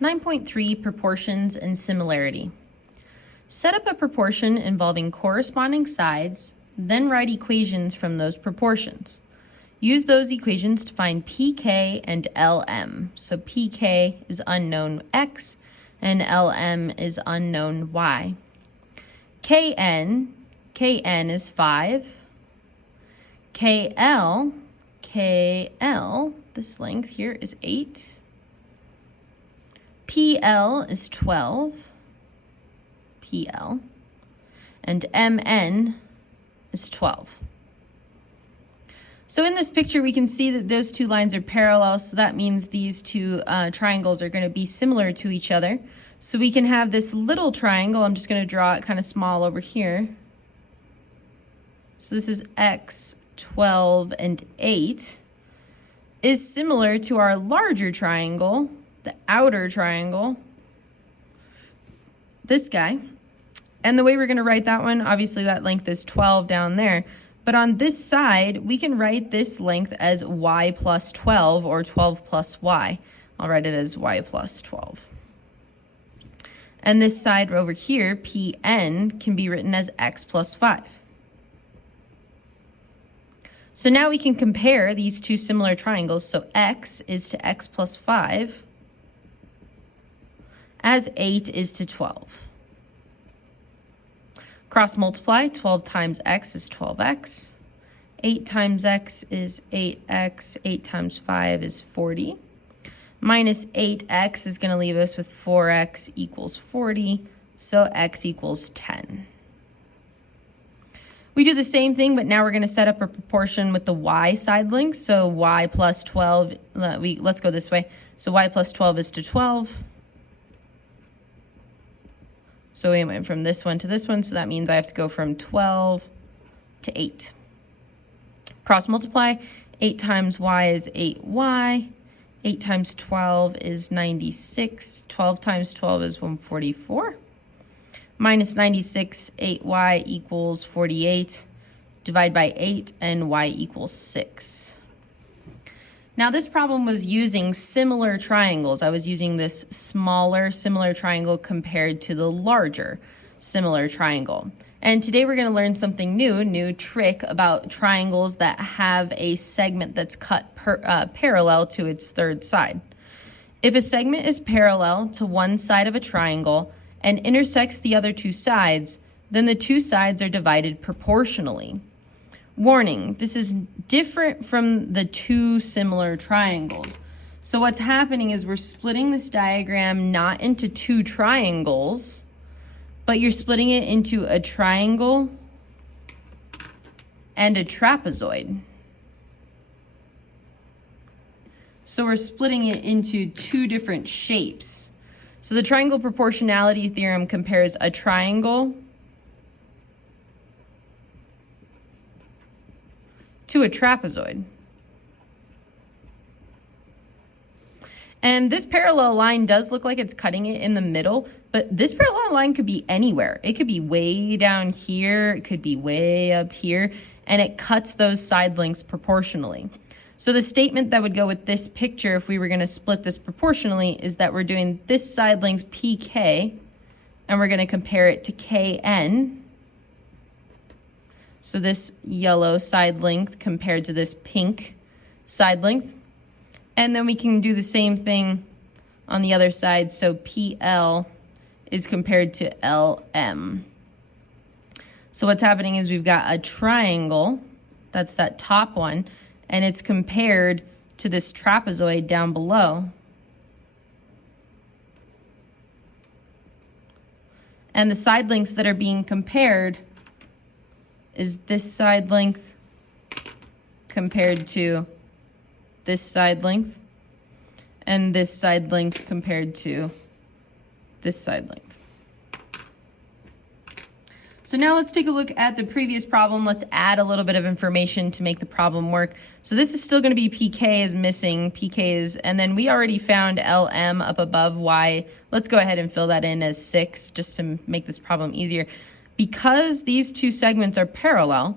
9.3 Proportions and Similarity. Set up a proportion involving corresponding sides, then write equations from those proportions. Use those equations to find pk and lm. So pk is unknown x and lm is unknown y. kn is 5. kl, this length here is 8. PL is 12, PL, and MN is 12. So in this picture, we can see that those two lines are parallel, so that means these two triangles are going to be similar to each other. So we can have this little triangle, I'm just going to draw it kind of small over here. So this is X, 12, and 8, is similar to our larger triangle, the outer triangle, this guy. And the way we're going to write that one, obviously that length is 12 down there. But on this side, we can write this length as y plus 12 or 12 plus y. I'll write it as y plus 12. And this side over here, Pn, can be written as x plus 5. So now we can compare these two similar triangles. So x is to x plus 5 as 8 is to 12. Cross multiply, 12 times x is 12x. 8 times x is 8x. 8 times 5 is 40. Minus 8x is going to leave us with 4x equals 40. So x equals 10. We do the same thing, but now we're going to set up a proportion with the y side length. So y plus 12, let's go this way. So y plus 12 is to 12. So we went from this one to this one, so that means I have to go from 12 to 8. Cross multiply, 8 times y is 8y. 8 times 12 is 96. 12 times 12 is 144. Minus 96, 8y equals 48. Divide by 8, and y equals 6. Now this problem was using similar triangles. I was using this smaller similar triangle compared to the larger similar triangle. And today we're going to learn something new trick about triangles that have a segment that's cut parallel to its third side. If a segment is parallel to one side of a triangle and intersects the other two sides, then the two sides are divided proportionally. Warning, this is different from the two similar triangles. So what's happening is we're splitting this diagram not into two triangles, but you're splitting it into a triangle and a trapezoid. So we're splitting it into two different shapes. So the triangle proportionality theorem compares a triangle to a trapezoid. And this parallel line does look like it's cutting it in the middle, but this parallel line could be anywhere. It could be way down here, it could be way up here, and it cuts those side lengths proportionally. So the statement that would go with this picture if we were going to split this proportionally is that we're doing this side length pk, and we're going to compare it to kn. So this yellow side length compared to this pink side length. And then we can do the same thing on the other side. So PL is compared to LM. So what's happening is we've got a triangle, that's that top one, and it's compared to this trapezoid down below. And the side lengths that are being compared is this side length compared to this side length, and this side length compared to this side length. So now let's take a look at the previous problem. Let's add a little bit of information to make the problem work. So this is still going to be PK is missing, PK is, and then we already found LM up above Y. Let's go ahead and fill that in as 6 just to make this problem easier. Because these two segments are parallel,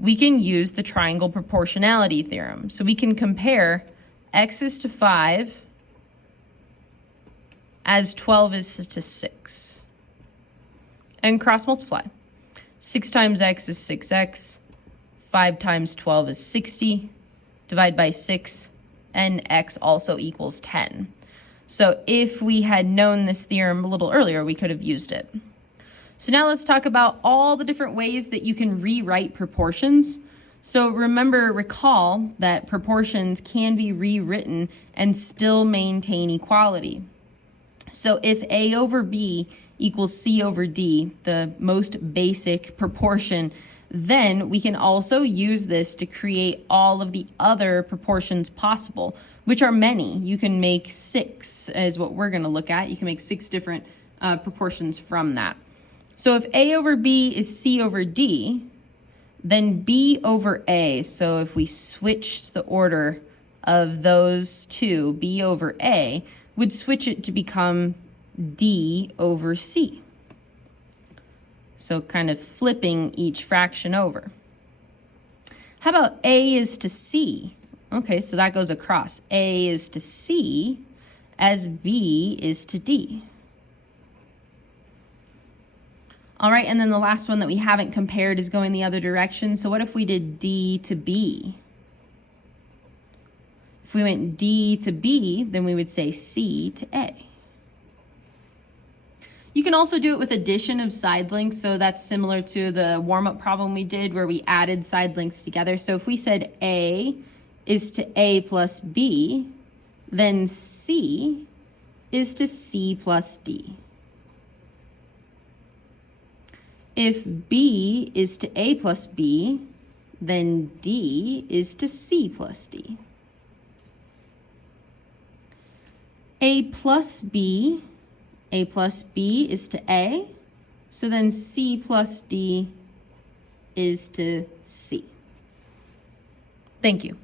we can use the triangle proportionality theorem. So we can compare x is to 5 as 12 is to 6. And cross multiply. 6 times x is 6x. 5 times 12 is 60. Divide by 6, and x also equals 10. So if we had known this theorem a little earlier, we could have used it. So now let's talk about all the different ways that you can rewrite proportions. So recall that proportions can be rewritten and still maintain equality. So if A over B equals C over D, the most basic proportion, then we can also use this to create all of the other proportions possible, which are many. You can make 6 is what we're going to look at. You can make 6 different proportions from that. So if A over B is C over D, then B over A, so if we switched the order of those two, B over A, would switch it to become D over C. So kind of flipping each fraction over. How about A is to C? Okay, so that goes across. A is to C as B is to D. All right, and then the last one that we haven't compared is going the other direction. So what if we did D to B? If we went D to B, then we would say C to A. You can also do it with addition of side links. So that's similar to the warm-up problem we did where we added side links together. So if we said A is to A plus B, then C is to C plus D. If B is to A plus B, then D is to C plus D. A plus B is to A, so then C plus D is to C. Thank you.